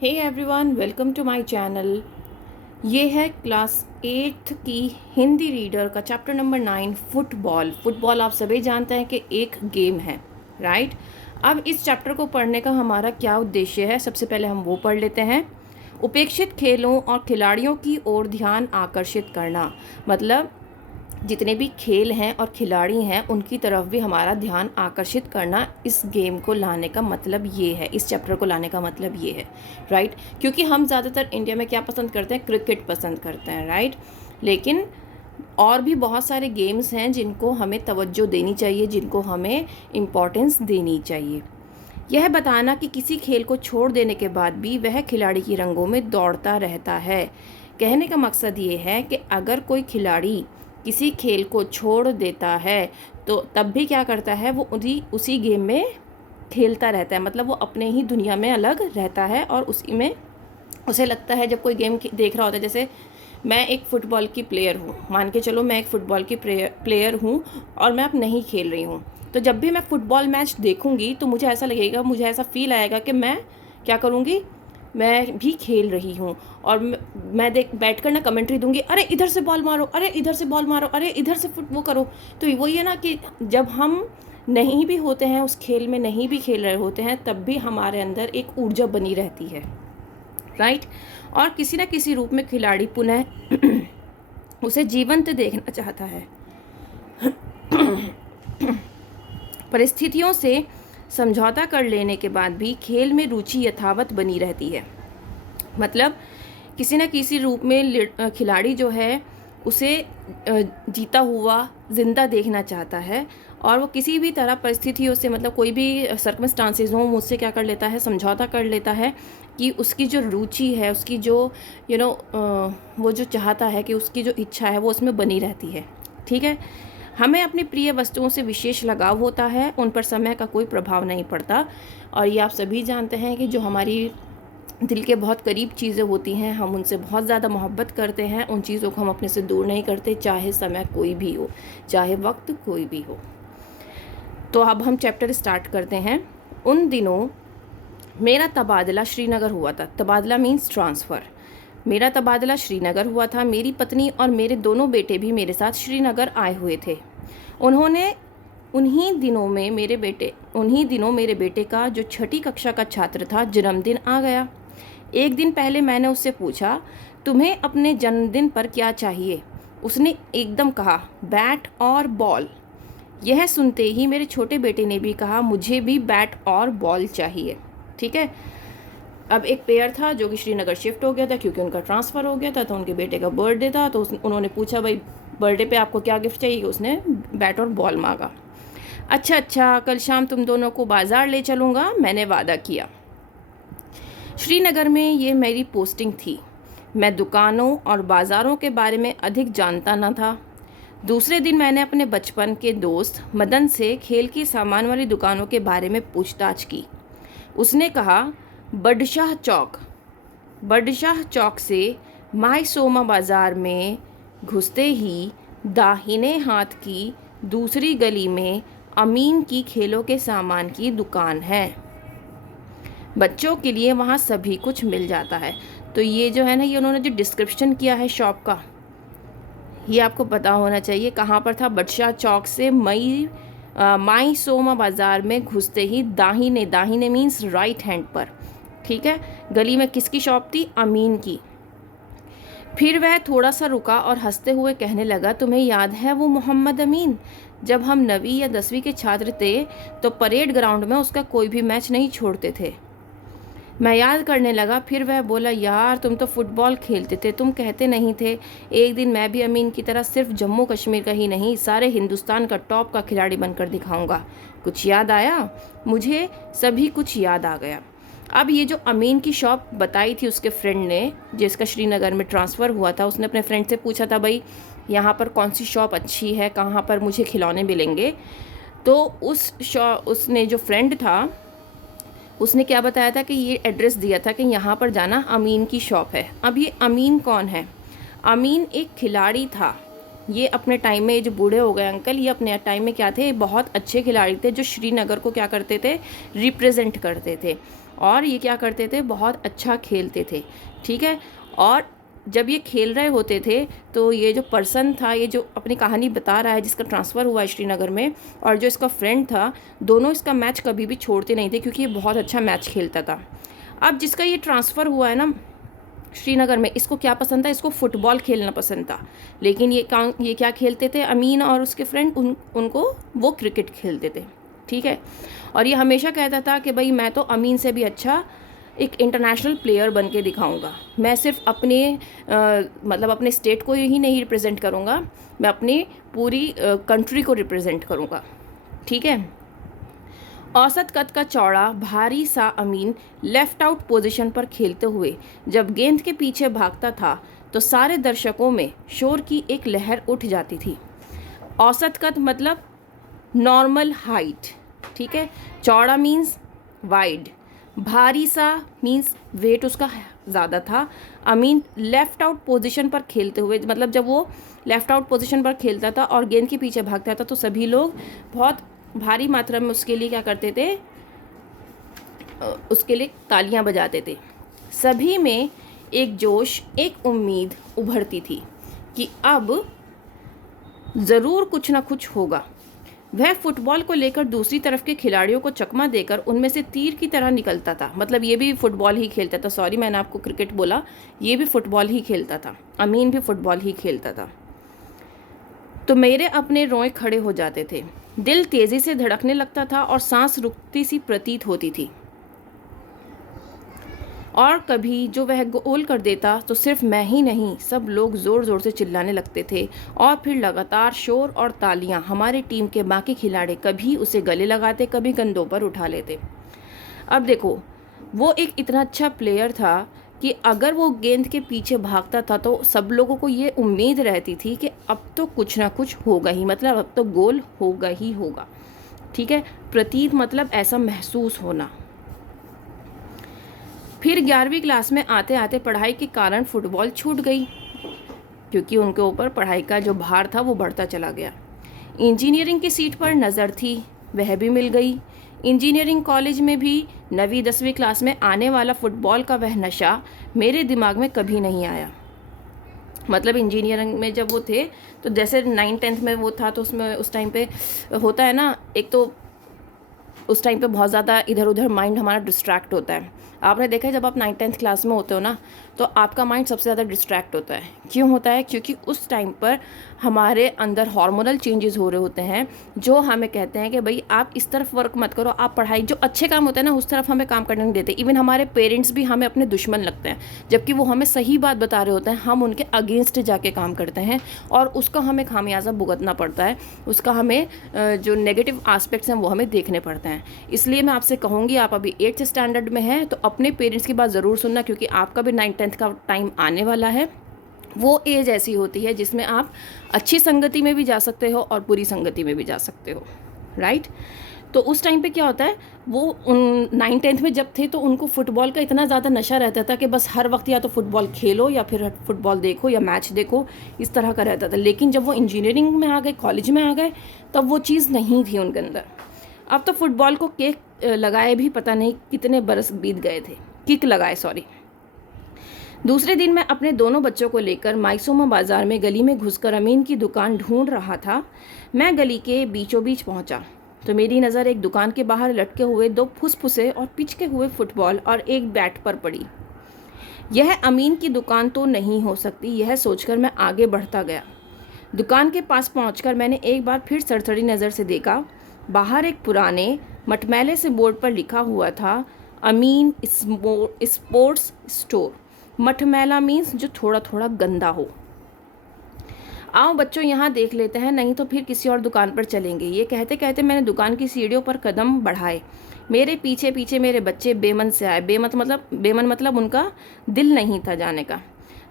Hey everyone, welcome to my channel. ये है class 8th की हिंदी रीडर का चैप्टर नंबर 9 फुटबॉल। फुटबॉल आप सभी जानते हैं कि एक गेम है, राइट। अब इस चैप्टर को पढ़ने का हमारा क्या उद्देश्य है, सबसे पहले हम वो पढ़ लेते हैं। उपेक्षित खेलों और खिलाड़ियों की ओर ध्यान आकर्षित करना, मतलब जितने भी खेल हैं और खिलाड़ी हैं उनकी तरफ भी हमारा ध्यान आकर्षित करना इस गेम को लाने का मतलब ये है, इस चैप्टर को लाने का मतलब ये है, राइट। क्योंकि हम ज़्यादातर इंडिया में क्या पसंद करते हैं, क्रिकेट पसंद करते हैं, राइट। लेकिन और भी बहुत सारे गेम्स हैं जिनको हमें तवज्जो देनी चाहिए, जिनको हमें इम्पोर्टेंस देनी चाहिए। यह बताना कि किसी खेल को छोड़ देने के बाद भी वह खिलाड़ी की रंगों में दौड़ता रहता है। कहने का मकसद ये है कि अगर कोई खिलाड़ी किसी खेल को छोड़ देता है तो तब भी क्या करता है, वो उसी गेम में खेलता रहता है, मतलब वो अपने ही दुनिया में अलग रहता है और उसी में उसे लगता है। जब कोई गेम देख रहा होता है, जैसे मैं एक फ़ुटबॉल की प्लेयर हूँ, मान के चलो मैं एक फ़ुटबॉल की प्लेयर हूँ और मैं अब नहीं खेल रही हूँ, तो जब भी मैं फ़ुटबॉल मैच देखूँगी तो मुझे ऐसा लगेगा, मुझे ऐसा फील आएगा कि मैं क्या करूँगी, मैं भी खेल रही हूँ। और मैं बैठ कर ना कमेंट्री दूंगी, अरे इधर से बॉल मारो, अरे इधर से बॉल मारो, अरे इधर से फुट वो करो। तो वही है ना कि जब हम नहीं भी होते हैं उस खेल में, नहीं भी खेल रहे होते हैं, तब भी हमारे अंदर एक ऊर्जा बनी रहती है, राइट। और किसी न किसी रूप में खिलाड़ी पुनः उसे जीवंत देखना चाहता है। परिस्थितियों से समझौता कर लेने के बाद भी खेल में रुचि यथावत बनी रहती है, मतलब किसी न किसी रूप में खिलाड़ी जो है उसे जीता हुआ ज़िंदा देखना चाहता है और वो किसी भी तरह परिस्थितियों से, मतलब कोई भी सर्कमस्टांसेस हो, मुझसे क्या कर लेता है, समझौता कर लेता है कि उसकी जो रुचि है, उसकी जो वो जो चाहता है कि उसकी जो इच्छा है वो उसमें बनी रहती है, ठीक है। हमें अपनी प्रिय वस्तुओं से विशेष लगाव होता है, उन पर समय का कोई प्रभाव नहीं पड़ता। और ये आप सभी जानते हैं कि जो हमारी दिल के बहुत करीब चीज़ें होती हैं, हम उनसे बहुत ज़्यादा मोहब्बत करते हैं, उन चीज़ों को हम अपने से दूर नहीं करते, चाहे समय कोई भी हो, चाहे वक्त कोई भी हो। तो अब हम चैप्टर स्टार्ट करते हैं। उन दिनों मेरा तबादला श्रीनगर हुआ था। तबादला मीन्स ट्रांसफ़र। मेरा तबादला श्रीनगर हुआ था। मेरी पत्नी और मेरे दोनों बेटे भी मेरे साथ श्रीनगर आए हुए थे। उन्हीं दिनों मेरे बेटे का, जो 6ठी कक्षा का छात्र था, जन्मदिन आ गया। एक दिन पहले मैंने उससे पूछा, तुम्हें अपने जन्मदिन पर क्या चाहिए? उसने एकदम कहा, बैट और बॉल। यह सुनते ही मेरे छोटे बेटे ने भी कहा, मुझे भी बैट और बॉल चाहिए, ठीक है। अब एक पेयर था जो कि श्रीनगर शिफ्ट हो गया था क्योंकि उनका ट्रांसफ़र हो गया था, तो उनके बेटे का बर्थडे था, तो उन्होंने पूछा, भाई बर्थडे पे आपको क्या गिफ्ट चाहिए? उसने बैट और बॉल मांगा। अच्छा, कल शाम तुम दोनों को बाज़ार ले चलूँगा, मैंने वादा किया। श्रीनगर में ये मेरी पोस्टिंग थी। मैं दुकानों और बाज़ारों के बारे में अधिक जानता न था। दूसरे दिन मैंने अपने बचपन के दोस्त मदन से खेल की सामान वाली दुकानों के बारे में पूछताछ की। उसने कहा, बडशाह चौक से माई सोमा बाज़ार में घुसते ही दाहिने हाथ की दूसरी गली में अमीन की खेलों के सामान की दुकान है। बच्चों के लिए वहाँ सभी कुछ मिल जाता है। तो ये जो है ना, ये उन्होंने जो डिस्क्रिप्शन किया है शॉप का, ये आपको पता होना चाहिए कहाँ पर था। बडशाह चौक से माई सोमा बाज़ार में घुसते ही दाहिने मीन्स राइट हैंड पर, ठीक है। गली में किसकी शॉप थी? अमीन की। फिर वह थोड़ा सा रुका और हंसते हुए कहने लगा, तुम्हें याद है वो मोहम्मद अमीन? जब हम 9वीं या 10वीं के छात्र थे तो परेड ग्राउंड में उसका कोई भी मैच नहीं छोड़ते थे। मैं याद करने लगा। फिर वह बोला, यार तुम तो फुटबॉल खेलते थे, तुम कहते नहीं थे एक दिन मैं भी अमीन की तरह सिर्फ जम्मू कश्मीर का ही नहीं, सारे हिंदुस्तान का टॉप का खिलाड़ी बनकर दिखाऊंगा। कुछ याद आया? मुझे सभी कुछ याद आ गया। अब ये जो अमीन की शॉप बताई थी उसके फ्रेंड ने, जिसका श्रीनगर में ट्रांसफ़र हुआ था, उसने अपने फ्रेंड से पूछा था, भाई यहाँ पर कौन सी शॉप अच्छी है, कहाँ पर मुझे खिलौने मिलेंगे? तो उसने जो फ्रेंड था उसने क्या बताया था कि ये एड्रेस दिया था कि यहाँ पर जाना, अमीन की शॉप है। अब ये अमीन कौन है? अमीन एक खिलाड़ी था। ये अपने टाइम में, जो बूढ़े हो गए अंकल, ये अपने टाइम में क्या थे, बहुत अच्छे खिलाड़ी थे जो श्रीनगर को क्या करते थे, रिप्रेजेंट करते थे। और ये क्या करते थे, बहुत अच्छा खेलते थे, ठीक है। और जब ये खेल रहे होते थे तो ये जो पर्सन था, ये जो अपनी कहानी बता रहा है जिसका ट्रांसफ़र हुआ है श्रीनगर में, और जो इसका फ्रेंड था, दोनों इसका मैच कभी भी छोड़ते नहीं थे क्योंकि ये बहुत अच्छा मैच खेलता था। अब जिसका ये ट्रांसफ़र हुआ है ना श्रीनगर में, इसको क्या पसंद था, इसको फ़ुटबॉल खेलना पसंद था। लेकिन ये क्या खेलते थे, अमीन और उसके फ्रेंड उनको वो क्रिकेट खेलते थे, ठीक है। और ये हमेशा कहता था कि भाई मैं तो अमीन से भी अच्छा एक इंटरनेशनल प्लेयर बन के दिखाऊँगा। मैं सिर्फ अपने मतलब अपने स्टेट को ही नहीं रिप्रेजेंट करूँगा, मैं अपनी पूरी कंट्री को रिप्रेजेंट करूँगा, ठीक है। औसत कद का चौड़ा भारी सा अमीन लेफ्ट आउट पोजीशन पर खेलते हुए जब गेंद के पीछे भागता था तो सारे दर्शकों में शोर की एक लहर उठ जाती थी। औसत कद मतलब नॉर्मल हाइट, ठीक है। चौड़ा मीन्स वाइड, भारी सा मीन्स वेट उसका ज़्यादा था। अमीन लेफ़्ट आउट पोजीशन पर खेलते हुए, मतलब जब वो लेफ़्ट आउट पोजीशन पर खेलता था और गेंद के पीछे भागता था तो सभी लोग बहुत भारी मात्रा में उसके लिए क्या करते थे, उसके लिए तालियां बजाते थे। सभी में एक जोश, एक उम्मीद उभरती थी कि अब ज़रूर कुछ ना कुछ होगा। वह फुटबॉल को लेकर दूसरी तरफ के खिलाड़ियों को चकमा देकर उनमें से तीर की तरह निकलता था। मतलब ये भी फुटबॉल ही खेलता था, सॉरी मैंने आपको क्रिकेट बोला, ये भी फुटबॉल ही खेलता था, अमीन भी फुटबॉल ही खेलता था। तो मेरे अपने रोए खड़े हो जाते थे, दिल तेज़ी से धड़कने लगता था और सांस रुकती सी प्रतीत होती थी। और कभी जो वह गोल कर देता तो सिर्फ मैं ही नहीं, सब लोग ज़ोर ज़ोर से चिल्लाने लगते थे और फिर लगातार शोर और तालियां। हमारी टीम के बाकी खिलाड़ी कभी उसे गले लगाते, कभी कंधों पर उठा लेते। अब देखो, वो एक इतना अच्छा प्लेयर था कि अगर वो गेंद के पीछे भागता था तो सब लोगों को ये उम्मीद रहती थी कि अब तो कुछ ना कुछ होगा ही, मतलब अब तो गोल होगा ही होगा, ठीक है। प्रतीत मतलब ऐसा महसूस होना। फिर 11वीं क्लास में आते आते पढ़ाई के कारण फुटबॉल छूट गई क्योंकि उनके ऊपर पढ़ाई का जो भार था वो बढ़ता चला गया। इंजीनियरिंग की सीट पर नज़र थी, वह भी मिल गई। इंजीनियरिंग कॉलेज में भी 9वीं 10वीं क्लास में आने वाला फुटबॉल का वह नशा मेरे दिमाग में कभी नहीं आया। मतलब इंजीनियरिंग में जब वो थे तो जैसे 9 10th में वो था तो उसमें उस टाइम पे होता है ना, एक तो उस टाइम पे बहुत ज़्यादा इधर उधर माइंड हमारा डिस्ट्रैक्ट होता है। आपने देखा है जब आप 9 10th क्लास में होते हो ना तो आपका माइंड सबसे ज़्यादा डिस्ट्रैक्ट होता है। क्यों होता है? क्योंकि उस टाइम पर हमारे अंदर हार्मोनल चेंजेस हो रहे होते हैं जो हमें कहते हैं कि भाई आप इस तरफ वर्क मत करो, आप पढ़ाई जो अच्छे काम होते हैं ना उस तरफ हमें काम करने नहीं देते। इवन हमारे पेरेंट्स भी हमें अपने दुश्मन लगते हैं, जबकि वो हमें सही बात बता रहे होते हैं, हम उनके अगेंस्ट जाके काम करते हैं और उसका हमें खामियाजा भुगतना पड़ता है, उसका हमें जो नेगेटिव आस्पेक्ट्स हैं वो हमें देखने पड़ते हैं। इसलिए मैं आपसे कहूँगी, आप अभी 8th स्टैंडर्ड में हैं तो अपने पेरेंट्स की बात ज़रूर सुनना, क्योंकि आपका भी 9 10th का टाइम आने वाला है। वो एज ऐसी होती है जिसमें आप अच्छी संगति में भी जा सकते हो और बुरी संगति में भी जा सकते हो, राइट। तो उस टाइम पे क्या होता है, वो 9 10th में जब थे तो उनको फुटबॉल का इतना ज़्यादा नशा रहता था कि बस हर वक्त या तो फुटबॉल खेलो या फिर फुटबॉल देखो या मैच देखो, इस तरह का रहता था। लेकिन जब वो इंजीनियरिंग में आ गए, कॉलेज में आ गए, तब वो चीज़ नहीं थी उनके अंदर। अब तो फुटबॉल को केक लगाए भी पता नहीं कितने बरस बीत गए थे, किक लगाए सॉरी। दूसरे दिन मैं अपने दोनों बच्चों को लेकर माइसोमा बाज़ार में गली में घुसकर अमीन की दुकान ढूंढ रहा था। मैं गली के बीचों बीच पहुंचा तो मेरी नज़र एक दुकान के बाहर लटके हुए 2 फुसफुसे और पिचके हुए फुटबॉल और एक बैट पर पड़ी। यह अमीन की दुकान तो नहीं हो सकती, यह सोचकर मैं आगे बढ़ता गया। दुकान के पास पहुंचकर मैंने एक बार फिर सरसरी नज़र से देखा। बाहर एक पुराने मटमैले से बोर्ड पर लिखा हुआ था, अमीन स्पोर्ट्स स्टोर। मटमैला मीन्स जो थोड़ा थोड़ा गंदा हो। आओ बच्चों यहाँ देख लेते हैं, नहीं तो फिर किसी और दुकान पर चलेंगे। ये कहते कहते मैंने दुकान की सीढ़ियों पर कदम बढ़ाए। मेरे पीछे पीछे मेरे बच्चे बेमन से आए। बेमन मतलब उनका दिल नहीं था जाने का।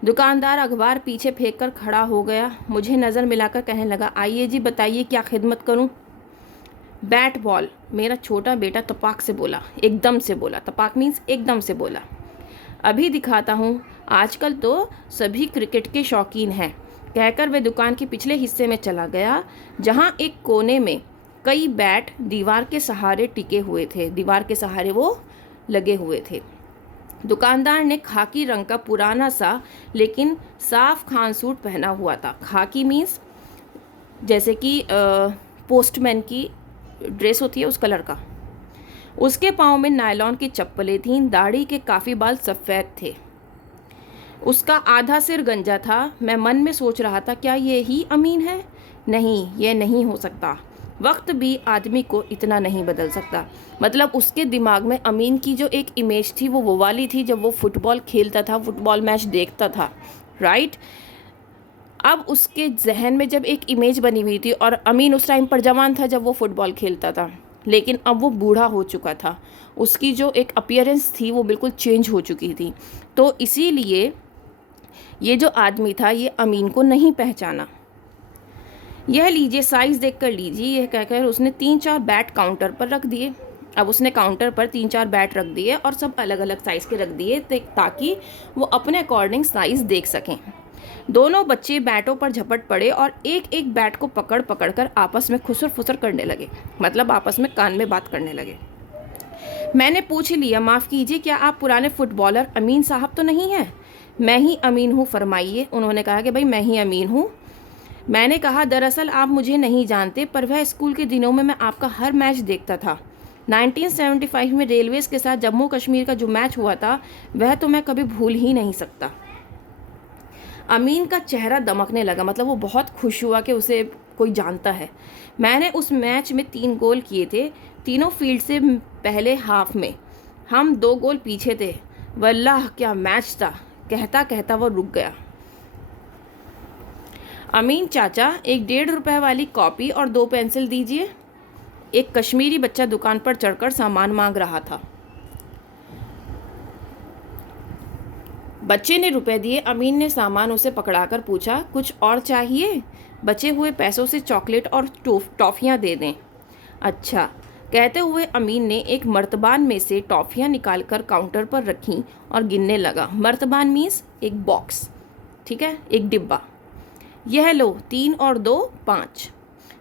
दुकानदार अखबार पीछे फेंक कर खड़ा हो गया, मुझे नज़र मिलाकर कहने लगा, आइए जी बताइए क्या खिदमत करूँ। बैट बॉल, मेरा छोटा बेटा तपाक से बोला, एकदम से बोला। तपाक मीन्स एकदम से बोला। अभी दिखाता हूँ, आजकल तो सभी क्रिकेट के शौकीन हैं, कहकर वह दुकान के पिछले हिस्से में चला गया जहाँ एक कोने में कई बैट दीवार के सहारे टिके हुए थे। दीवार के सहारे वो लगे हुए थे। दुकानदार ने खाकी रंग का पुराना सा लेकिन साफ खान सूट पहना हुआ था। खाकी मीन्स जैसे कि पोस्टमैन की ड्रेस होती है, उस कलर का। उसके पाँव में नायलॉन की चप्पलें थीं। दाढ़ी के काफ़ी बाल सफ़ेद थे। उसका आधा सिर गंजा था। मैं मन में सोच रहा था, क्या ये ही अमीन है? नहीं, ये नहीं हो सकता। वक्त भी आदमी को इतना नहीं बदल सकता। मतलब उसके दिमाग में अमीन की जो एक इमेज थी वो वाली थी जब वो फुटबॉल खेलता था, फुटबॉल मैच देखता था, राइट। अब उसके जहन में जब एक इमेज बनी हुई थी, और अमीन उस टाइम पर जवान था जब वो फुटबॉल खेलता था, लेकिन अब वो बूढ़ा हो चुका था। उसकी जो एक अपीयरेंस थी वो बिल्कुल चेंज हो चुकी थी। तो इसीलिए ये जो आदमी था ये अमीन को नहीं पहचाना। यह लीजिए, साइज़ देख कर लीजिए, यह कहकर उसने 3-4 बैट काउंटर पर रख दिए। अब उसने काउंटर पर 3-4 बैट रख दिए और सब अलग अलग साइज़ के रख दिए ताकि वो अपने अकॉर्डिंग साइज़ देख सकें। दोनों बच्चे बैटों पर झपट पड़े और एक एक बैट को पकड़ पकड़ कर आपस में खुसर फुसर करने लगे, मतलब आपस में कान में बात करने लगे। मैंने पूछ लिया, माफ़ कीजिए, क्या आप पुराने फुटबॉलर अमीन साहब तो नहीं हैं? मैं ही अमीन हूँ, फरमाइए। उन्होंने कहा कि भाई मैं ही अमीन हूँ। मैंने कहा, दरअसल आप मुझे नहीं जानते, पर वह स्कूल के दिनों में मैं आपका हर मैच देखता था। 1975 में रेलवेज़ के साथ जम्मू कश्मीर का जो मैच हुआ था वह तो मैं कभी भूल ही नहीं सकता। अमीन का चेहरा दमकने लगा, मतलब वो बहुत खुश हुआ कि उसे कोई जानता है। मैंने उस मैच में 3 गोल किए थे, तीनों फील्ड से पहले हाफ में। हम 2 गोल पीछे थे। वल्लाह क्या मैच था। कहता कहता वो रुक गया। अमीन चाचा, एक 1.5 रुपए वाली कॉपी और 2 पेंसिल दीजिए। एक कश्मीरी बच्चा दुकान पर चढ़कर सामान मांग रहा था। बच्चे ने रुपए दिए। अमीन ने सामान उसे पकड़ाकर पूछा, कुछ और चाहिए? बचे हुए पैसों से चॉकलेट और टॉफ़ियाँ दे दें। अच्छा, कहते हुए अमीन ने एक मर्तबान में से टॉफ़ियाँ निकालकर काउंटर पर रखीं और गिनने लगा। मर्तबान मीन्स एक बॉक्स, ठीक है, एक डिब्बा। यह लो, 3 और 2 5।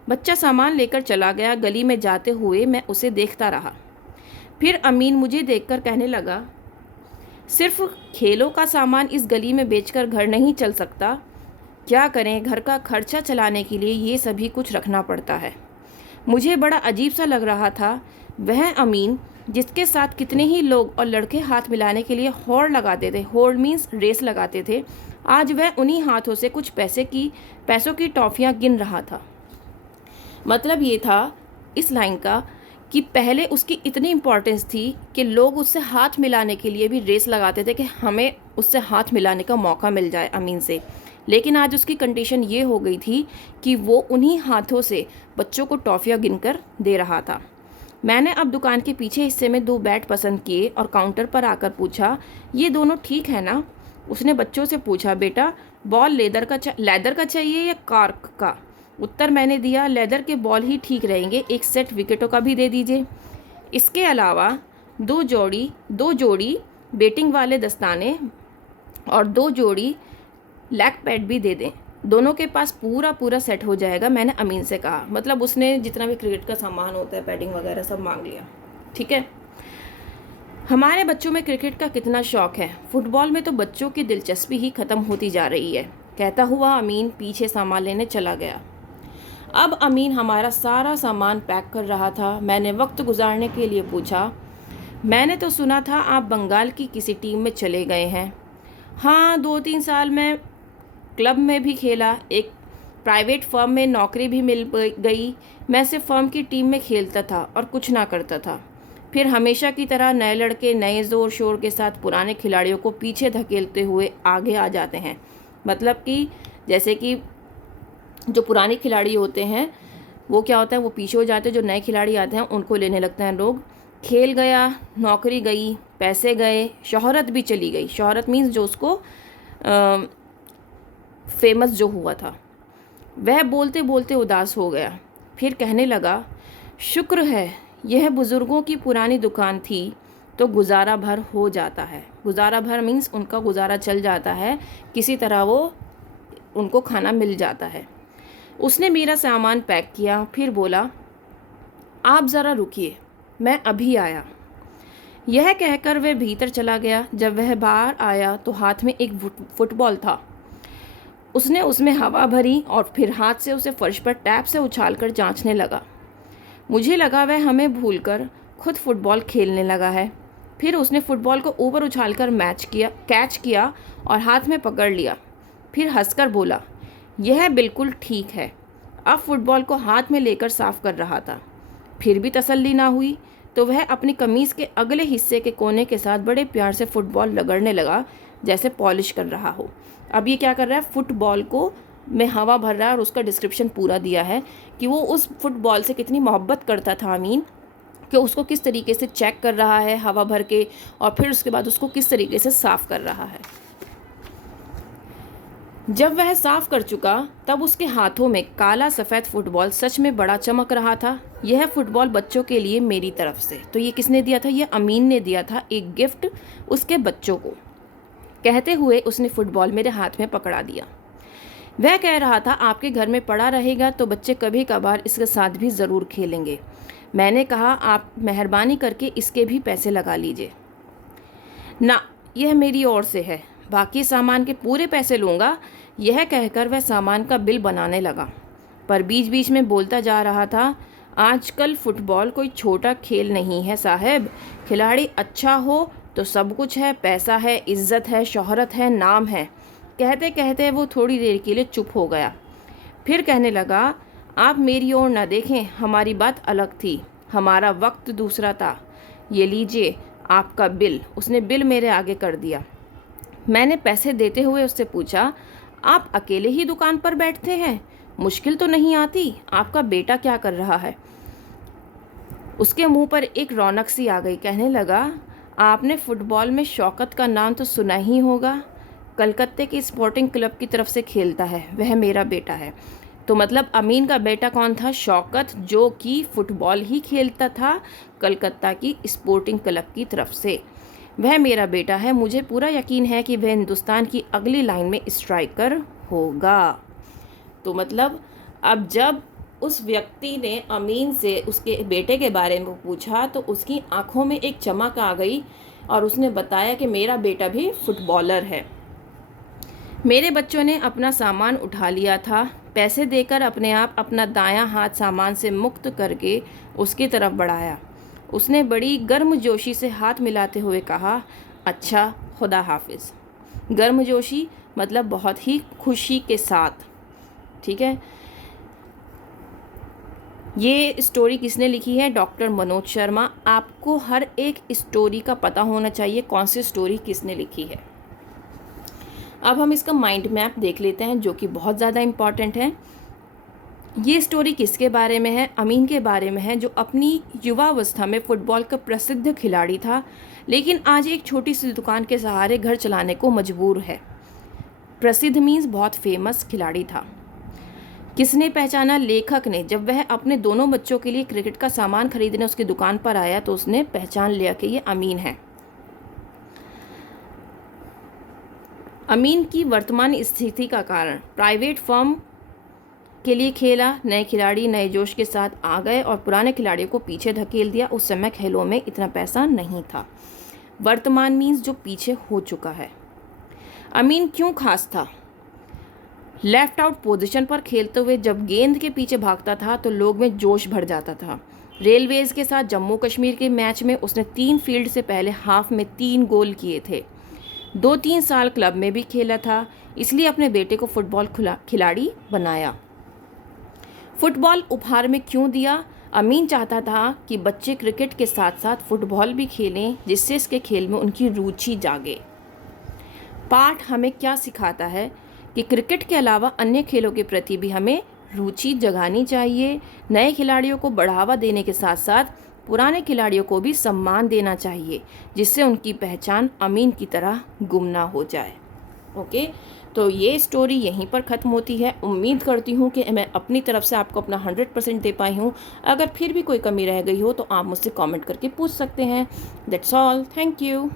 बच्चा सामान लेकर चला गया। गली में जाते हुए मैं उसे देखता रहा। फिर अमीन मुझे देखकर कहने लगा, सिर्फ खेलों का सामान इस गली में बेचकर घर नहीं चल सकता। क्या करें, घर का खर्चा चलाने के लिए ये सभी कुछ रखना पड़ता है। मुझे बड़ा अजीब सा लग रहा था। वह अमीन जिसके साथ कितने ही लोग और लड़के हाथ मिलाने के लिए होड़ लगाते थे, होड़ मीन्स रेस लगाते थे, आज वह उन्हीं हाथों से कुछ पैसों की टॉफ़ियाँ गिन रहा था। मतलब ये था इस लाइन का कि पहले उसकी इतनी इम्पोर्टेंस थी कि लोग उससे हाथ मिलाने के लिए भी रेस लगाते थे कि हमें उससे हाथ मिलाने का मौका मिल जाए अमीन से। लेकिन आज उसकी कंडीशन ये हो गई थी कि वो उन्हीं हाथों से बच्चों को टॉफ़ियाँ गिनकर दे रहा था। मैंने अब दुकान के पीछे हिस्से में 2 बैट पसंद किए और काउंटर पर आकर पूछा, ये दोनों ठीक है ना? उसने बच्चों से पूछा, बेटा बॉल लेदर का चाहिए या कॉर्क का? उत्तर मैंने दिया, लेदर के बॉल ही ठीक रहेंगे, एक सेट विकेटों का भी दे दीजिए। इसके अलावा 2 जोड़ी बैटिंग वाले दस्ताने और 2 जोड़ी लेग पैड भी दे दें। दोनों के पास पूरा सेट हो जाएगा, मैंने अमीन से कहा। मतलब उसने जितना भी क्रिकेट का सामान होता है, पैडिंग वगैरह सब मांग लिया, ठीक है। हमारे बच्चों में क्रिकेट का कितना शौक़ है, फुटबॉल में तो बच्चों की दिलचस्पी ही ख़त्म होती जा रही है। कहता हुआ अमीन पीछे सामान लेने चला गया। अब अमीन हमारा सारा सामान पैक कर रहा था। मैंने वक्त गुजारने के लिए पूछा, मैंने तो सुना था आप बंगाल की किसी टीम में चले गए हैं। हाँ, 2-3 साल में क्लब में भी खेला, एक प्राइवेट फर्म में नौकरी भी मिल गई। मैं सिर्फ फर्म की टीम में खेलता था और कुछ ना करता था। फिर हमेशा की तरह नए लड़के नए ज़ोर शोर के साथ पुराने खिलाड़ियों को पीछे धकेलते हुए आगे आ जाते हैं। मतलब कि जैसे कि जो पुराने खिलाड़ी होते हैं वो क्या होता है, वो पीछे हो जाते हैं, जो नए खिलाड़ी आते हैं उनको लेने लगते हैं लोग। खेल गया, नौकरी गई, पैसे गए, शोहरत भी चली गई। शोहरत मीन्स जो उसको फेमस जो हुआ था। वह बोलते बोलते उदास हो गया। फिर कहने लगा, शुक्र है यह बुज़ुर्गों की पुरानी दुकान थी तो गुजारा भर हो जाता है। गुजारा भर मीन्स उनका गुजारा चल जाता है, किसी तरह वो उनको खाना मिल जाता है। उसने मेरा सामान पैक किया, फिर बोला, आप ज़रा रुकिए, मैं अभी आया। यह कहकर वह भीतर चला गया। जब वह बाहर आया तो हाथ में एक फुटबॉल था। उसने उसमें हवा भरी और फिर हाथ से उसे फर्श पर टैप से उछालकर जांचने लगा। मुझे लगा वह हमें भूलकर खुद फुटबॉल खेलने लगा है। फिर उसने फुटबॉल को ऊपर उछालकर कैच किया और हाथ में पकड़ लिया। फिर हंसकर बोला, यह बिल्कुल ठीक है। अब फुटबॉल को हाथ में लेकर साफ कर रहा था। फिर भी तसल्ली ना हुई तो वह अपनी कमीज़ के अगले हिस्से के कोने के साथ बड़े प्यार से फुटबॉल रगड़ने लगा, जैसे पॉलिश कर रहा हो। अब ये क्या कर रहा है, फुटबॉल को में हवा भर रहा है और उसका डिस्क्रिप्शन पूरा दिया है कि वो उस फुटबॉल से कितनी मोहब्बत करता था अमीन, कि उसको किस तरीके से चेक कर रहा है हवा भर के, और फिर उसके बाद उसको किस तरीके से साफ़ कर रहा है। जब वह साफ़ कर चुका तब उसके हाथों में काला सफ़ेद फुटबॉल सच में बड़ा चमक रहा था। यह फुटबॉल बच्चों के लिए मेरी तरफ से। तो ये किसने दिया था? ये अमीन ने दिया था, एक गिफ्ट उसके बच्चों को। कहते हुए उसने फुटबॉल मेरे हाथ में पकड़ा दिया। वह कह रहा था, आपके घर में पड़ा रहेगा तो बच्चे कभी कभार इसके साथ भी ज़रूर खेलेंगे। मैंने कहा, आप मेहरबानी करके इसके भी पैसे लगा लीजिए। ना, यह मेरी ओर से है, बाकी सामान के पूरे पैसे लूँगा। यह कहकर वह सामान का बिल बनाने लगा, पर बीच बीच में बोलता जा रहा था, आजकल फुटबॉल कोई छोटा खेल नहीं है साहब। खिलाड़ी अच्छा हो तो सब कुछ है, पैसा है, इज्जत है, शोहरत है, नाम है। कहते कहते वो थोड़ी देर के लिए चुप हो गया। फिर कहने लगा, आप मेरी ओर न देखें, हमारी बात अलग थी, हमारा वक्त दूसरा था। ये लीजिए आपका बिल। उसने बिल मेरे आगे कर दिया। मैंने पैसे देते हुए उससे पूछा, आप अकेले ही दुकान पर बैठते हैं? मुश्किल तो नहीं आती? आपका बेटा क्या कर रहा है? उसके मुंह पर एक रौनक सी आ गई। कहने लगा, आपने फुटबॉल में शौकत का नाम तो सुना ही होगा। कलकत्ते के स्पोर्टिंग क्लब की तरफ से खेलता है, वह मेरा बेटा है। तो मतलब अमीन का बेटा कौन था? शौकत, जो कि फुटबॉल ही खेलता था कलकत्ता की स्पोर्टिंग क्लब की तरफ से। वह मेरा बेटा है। मुझे पूरा यकीन है कि वह हिंदुस्तान की अगली लाइन में स्ट्राइकर होगा। तो मतलब अब जब उस व्यक्ति ने अमीन से उसके बेटे के बारे में पूछा तो उसकी आंखों में एक चमक आ गई और उसने बताया कि मेरा बेटा भी फुटबॉलर है। मेरे बच्चों ने अपना सामान उठा लिया था। पैसे देकर अपने आप अपना दायां हाथ सामान से मुक्त करके उसकी तरफ बढ़ाया। उसने बड़ी गर्मजोशी से हाथ मिलाते हुए कहा, अच्छा, खुदा हाफिज़। गर्मजोशी मतलब बहुत ही खुशी के साथ। ठीक है, ये स्टोरी किसने लिखी है? डॉक्टर मनोज शर्मा। आपको हर एक स्टोरी का पता होना चाहिए कौन सी स्टोरी किसने लिखी है। अब हम इसका माइंड मैप देख लेते हैं, जो कि बहुत ज़्यादा इम्पॉर्टेंट है। ये स्टोरी किसके बारे में है? अमीन के बारे में है, जो अपनी युवावस्था में फुटबॉल का प्रसिद्ध खिलाड़ी था, लेकिन आज एक छोटी सी दुकान के सहारे घर चलाने को मजबूर है। प्रसिद्ध मीन्स बहुत फेमस खिलाड़ी था। किसने पहचाना? लेखक ने। जब वह अपने दोनों बच्चों के लिए क्रिकेट का सामान खरीदने उसकी दुकान पर आया तो उसने पहचान लिया कि ये अमीन है। अमीन की वर्तमान स्थिति का कारण, प्राइवेट फर्म के लिए खेला, नए खिलाड़ी नए जोश के साथ आ गए और पुराने खिलाड़ियों को पीछे धकेल दिया। उस समय खेलों में इतना पैसा नहीं था। वर्तमान मीन्स जो पीछे हो चुका है। अमीन क्यों खास था? लेफ्ट आउट पोजीशन पर खेलते हुए जब गेंद के पीछे भागता था तो लोग में जोश भर जाता था। रेलवेज के साथ जम्मू कश्मीर के मैच में उसने 3 फील्ड से पहले हाफ में 3 गोल किए थे। 2-3 साल क्लब में भी खेला था, इसलिए अपने बेटे को फुटबॉल खिलाड़ी बनाया। फुटबॉल उपहार में क्यों दिया? अमीन चाहता था कि बच्चे क्रिकेट के साथ साथ फुटबॉल भी खेलें, जिससे इसके खेल में उनकी रुचि जागे। पाठ हमें क्या सिखाता है कि क्रिकेट के अलावा अन्य खेलों के प्रति भी हमें रुचि जगानी चाहिए। नए खिलाड़ियों को बढ़ावा देने के साथ साथ पुराने खिलाड़ियों को भी सम्मान देना चाहिए, जिससे उनकी पहचान अमीन की तरह गुम ना हो जाए। ओके, तो ये स्टोरी यहीं पर ख़त्म होती है। उम्मीद करती हूँ कि मैं अपनी तरफ से आपको अपना 100% दे पाई हूँ। अगर फिर भी कोई कमी रह गई हो तो आप मुझसे कमेंट करके पूछ सकते हैं। That's all, thank you.